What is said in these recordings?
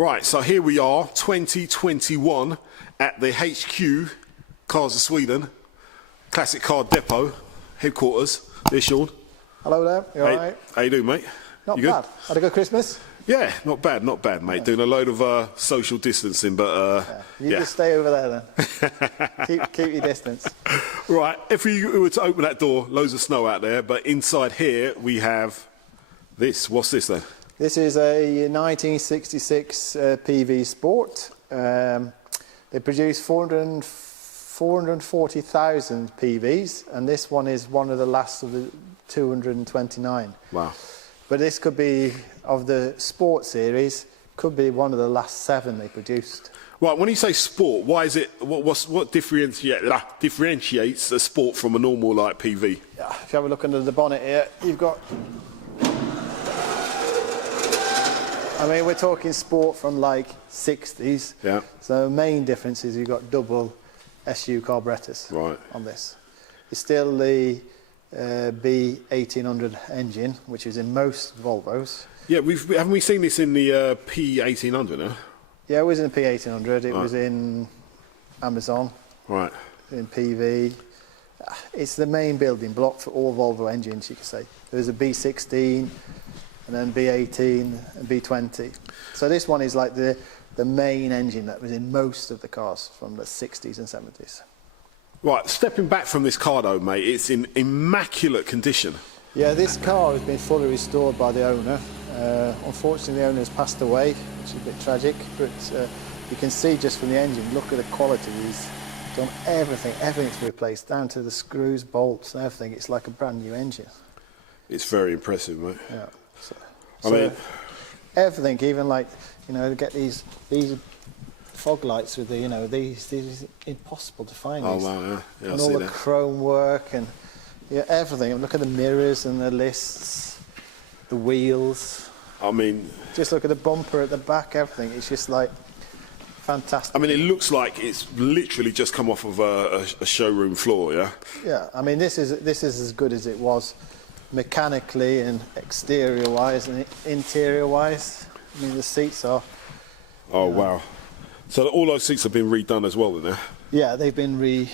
Right, so here we are, 2021, at the HQ, Cars of Sweden, Classic Car Depot, headquarters. There's Sean. Hello there, you alright? How you doing, mate? Not you bad. Had a good Christmas? Yeah, not bad, mate. Yeah. Doing a load of social distancing, but You just stay over there then. keep your distance. Right, if we were to open that door, loads of snow out there, but inside here we have this. What's this then? This is a 1966 PV Sport. They produce 440,000 PVs, and this one is one of the last of the 229. Wow. But this could be, of the Sport series, could be one of the last 7 they produced. Right, when you say sport, why is it, what differentiates a sport from a normal like PV? Yeah, if you have a look under the bonnet here, you've got, I mean, we're talking sport from like 60s. Yeah. So the main difference is you've got double SU carburetors on this. It's still the B1800 engine, which is in most Volvos. Yeah, haven't we seen this in the P1800 now? Yeah, it was in the P1800. It was in Amazon. Right. In PV. It's the main building block for all Volvo engines, you could say. There's a B16, and then B18 and B20. So this one is like the main engine that was in most of the cars from the 60s and 70s. Right, stepping back from this car though, mate, it's in immaculate condition. Yeah, this car has been fully restored by the owner. Unfortunately, the owner has passed away, which is a bit tragic, but you can see just from the engine, look at the quality. He's done everything, everything's replaced, down to the screws, bolts and everything. It's like a brand new engine. It's very impressive, mate. Yeah. I mean, everything, even like, you know, get these fog lights with the, you know, these impossible to find. Oh these. wow, yeah, and all the chrome work and everything. And look at the mirrors and the lists, the wheels. I mean, just look at the bumper at the back. Everything. It's just like fantastic. I mean, it looks like it's literally just come off of a showroom floor. Yeah. Yeah. I mean, this is as good as it was, mechanically and exterior wise and interior wise. I mean, the seats are. Oh wow. So all those seats have been redone as well, then? Yeah, they've been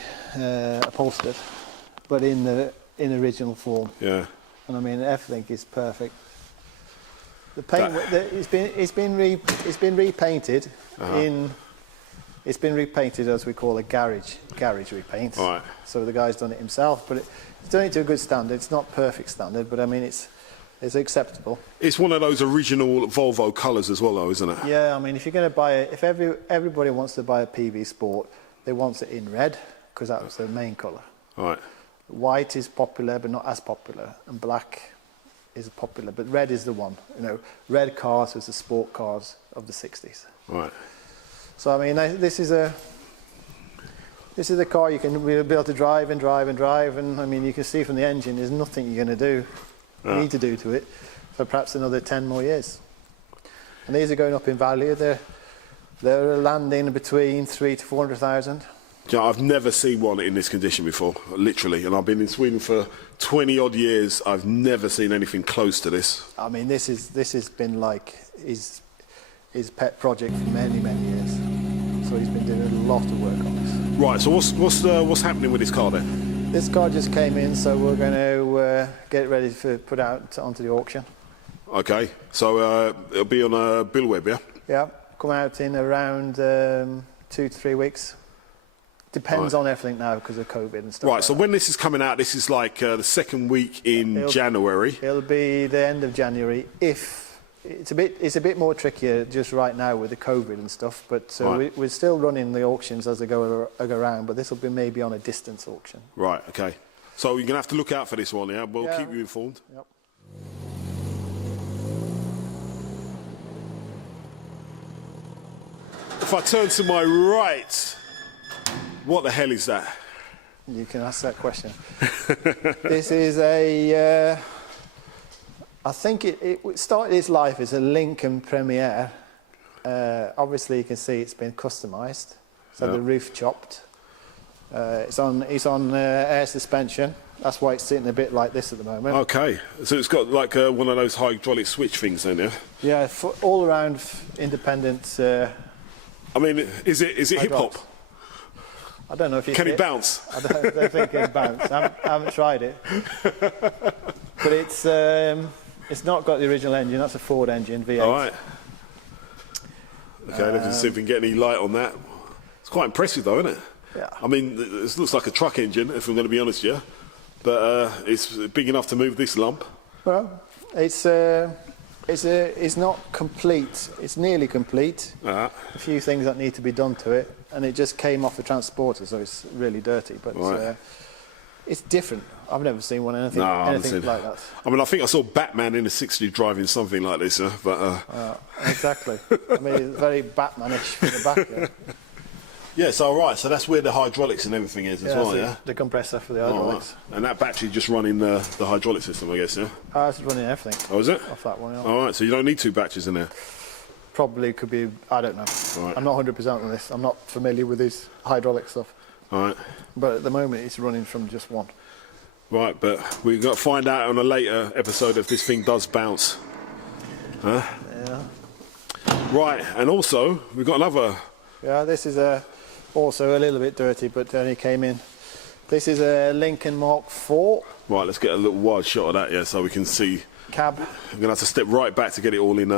upholstered, but in original form. Yeah. And I mean, everything is perfect. The paint, it's been repainted It's been repainted as we call a garage repaint. Right. So the guy's done it himself, but it's done it to a good standard. It's not perfect standard, but I mean it's acceptable. It's one of those original Volvo colours as well, though, isn't it? Yeah, I mean, if you're going to buy it, if everybody wants to buy a PV Sport, they want it in red because that was their main colour. Right. White is popular, but not as popular, and black is popular, but red is the one. You know, red cars was the sport cars of the 60s. Right. So I mean, this is a car you can be able to drive and drive and drive, and I mean, you can see from the engine, there's nothing you're going to need to do to it for perhaps another 10 more years. And these are going up in value. They're landing between 300,000 to 400,000. Yeah, I've never seen one in this condition before, literally, and I've been in Sweden for 20 odd years. I've never seen anything close to this. I mean, this has been like his pet project for many years. So he's been doing a lot of work on this. Right. So what's happening with this car then? This car just came in, so we're going to get it ready to put out onto the auction. Okay. So it'll be on a bill web, yeah? Yeah. Come out in around 2 to 3 weeks. Depends on everything now because of COVID and stuff. Right, like so that. when this is coming out, this is like the second week in January. It'll be the end of January. If it's a bit more trickier just right now with the COVID and stuff. But we're still running the auctions as they go around. But this will be maybe on a distance auction. Right. Okay. So you're gonna have to look out for this one. Yeah, we'll keep you informed. Yep. If I turn to my right. What the hell is that? You can ask that question. This is a, I think it started its life as a Lincoln Premier. Obviously you can see it's been customised. So the roof chopped. It's on air suspension. That's why it's sitting a bit like this at the moment. Okay, so it's got like one of those hydraulic switch things then, yeah? Yeah, all around independent. I mean, is it hip hop? I don't know if Can it bounce? I don't think it can bounce. I haven't tried it, but it's not got the original engine. That's a Ford engine, V8. All right. Okay, let's see if we can get any light on that. It's quite impressive, though, isn't it? Yeah. I mean, it looks like a truck engine, if I'm going to be honest, yeah. But it's big enough to move this lump. Well, it's not complete. It's nearly complete. A few things that need to be done to it, and it just came off the transporter, so it's really dirty. But it's different. I've never seen anything like that. I mean, I think I saw Batman in the '60s driving something like this, but exactly. I mean, it's very Batmanish from the back there. Yeah, so right, so that's where the hydraulics and everything is as well, yeah? The compressor for the hydraulics. Right. And that battery just running the hydraulic system, I guess, yeah? It's running everything. Oh, is it? Off that one, yeah. All right, so you don't need 2 batteries in there? Probably could be, I don't know. Right. I'm not 100% on this. I'm not familiar with this hydraulic stuff. All right. But at the moment, it's running from just one. Right, but we've got to find out on a later episode if this thing does bounce. Huh? Yeah. Right, and also, we've got another... Yeah, this is also a little bit dirty, but only came in. This is a Lincoln Mark IV. Right, let's get a little wide shot of that, yeah, so we can see. Cab. I'm going to have to step right back to get it all in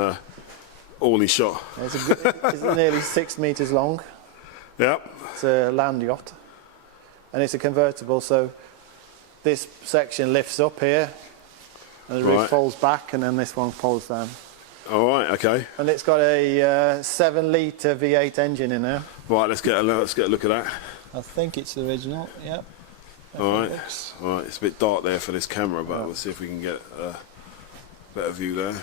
shot. It's nearly 6 metres long. Yep. It's a land yacht. And it's a convertible, so this section lifts up here, and the roof folds back, and then this one folds down. All right, okay. And it's got a 7-litre V8 engine in there. Right, let's get a look at that. I think it's the original, yeah. All right, it's a bit dark there for this camera, but we'll see if we can get a better view there.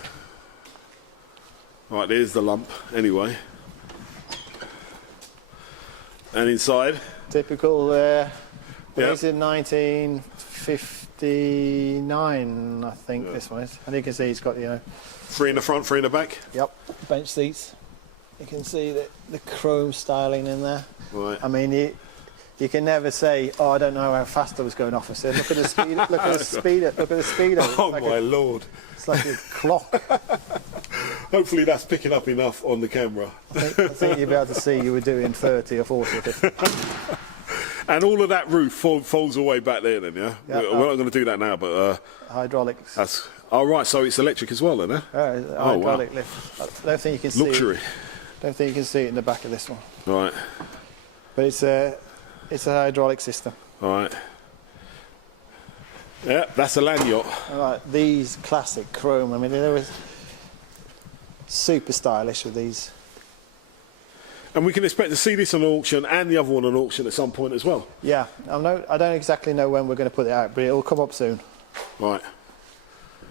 Right, there's the lump, anyway. And inside? Typical, it's in 1959, I think this one is. And you can see it's got, 3 in the front, 3 in the back? Yep, bench seats. You can see the chrome styling in there. Right. I mean, you can never say, oh, I don't know how fast I was going off. I said, look at the speed, look at the speedo, look at the speedo. Oh my lord! It's like a clock. Hopefully that's picking up enough on the camera. I think you'll be able to see you were doing 30 or 40 or 50. And all of that roof folds away back there then, yeah? We're not going to do that now, but... hydraulics. That's... Oh, right, so it's electric as well then, eh? Hydraulic lift. I don't think you can see Luxury. Don't think you can see it in the back of this one. Right. But it's a hydraulic system. All right. Yeah, that's a land yacht. All right, these classic chrome, I mean, they were super stylish with these. And we can expect to see this on auction and the other one on auction at some point as well. Yeah, I don't exactly know when we're going to put it out, but it'll come up soon. Right.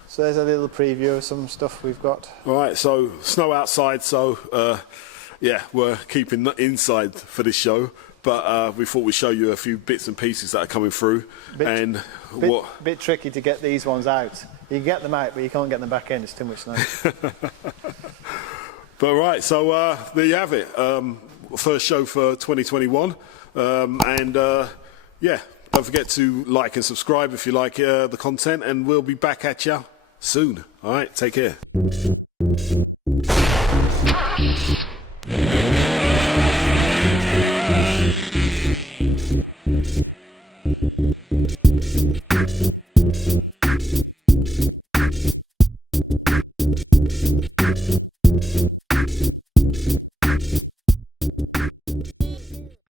So there's a little preview of some stuff we've got. All right, so snow outside, so yeah, we're keeping inside for this show, but we thought we'd show you a few bits and pieces that are coming through. Bit tricky to get these ones out. You can get them out, but you can't get them back in. It's too much snow. But right, so there you have it. First show for 2021, yeah, don't forget to like and subscribe if you like the content, and we'll be back at you soon. All right, take care.